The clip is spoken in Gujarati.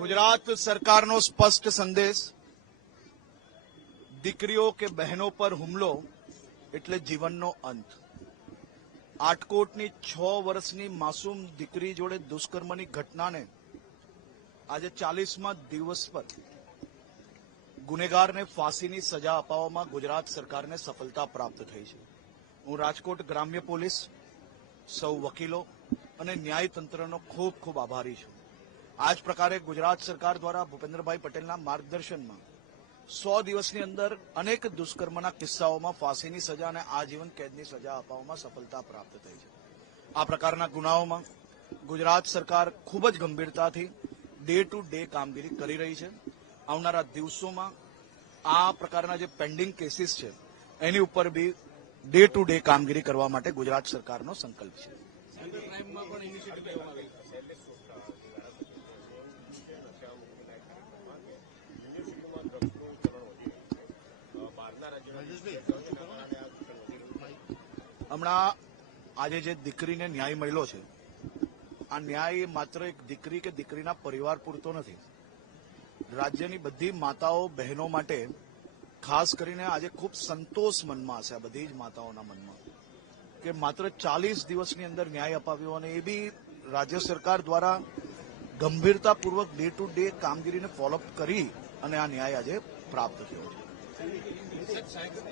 ગુજરાત સરકારનો સ્પષ્ટ સંદેશ, દીકરીઓ કે બહેનો પર હુમલો એટલે જીવનનો અંત। આટકોટની 6 વર્ષની માસૂમ દીકરી જોડે દુષ્કર્મની ઘટનાને આજે 40મા દિવસ પર ગુનેગારને ફાંસીની સજા અપાવવામાં ગુજરાત સરકારને સફળતા પ્રાપ્ત થઈ છે। હું રાજકોટ ગ્રામ્ય પોલીસ, સૌ વકીલો અને ન્યાયતંત્રનો ખૂબ ખૂબ આભારી છું। આ જ પ્રકારે ગુજરાત સરકાર દ્વારા ભૂપેન્દ્રભાઈ પટેલના માર્ગદર્શનમાં 100 દિવસની અંદર અનેક દુષ્કર્મના કિસ્સાઓમાં ફાંસીની સજા અને આજીવન કેદની સજા અપાવવામાં સફળતા પ્રાપ્ત થઈ છે। આ પ્રકારના ગુનાઓમાં ગુજરાત સરકાર ખૂબ જ ગંભીરતાથી ડે ટુ ડે કામગીરી કરી રહી છે। આવનારા દિવસોમાં આ પ્રકારના જે પેન્ડિંગ કેસીસ છે એની ઉપર બી ડે ટુ ડે કામગીરી કરવા માટે ગુજરાત સરકારનો સંકલ્પ છે। હમણાં આજે જે દીકરીને ન્યાય મળ્યો છે, આ ન્યાય માત્ર એક દીકરી કે દીકરીના પરિવાર પૂરતો નથી। રાજ્યની બધી માતાઓ બહેનો માટે ખાસ કરીને આજે ખૂબ સંતોષ મનમાં હશે, આ બધી જ માતાઓના મનમાં, કે માત્ર 40 દિવસની અંદર ન્યાય અપાવ્યો અને એ બી રાજ્ય સરકાર દ્વારા ગંભીરતાપૂર્વક ડે ટુ ડે કામગીરીને ફોલોઅપ કરી અને આ ન્યાય આજે પ્રાપ્ત થયો છે।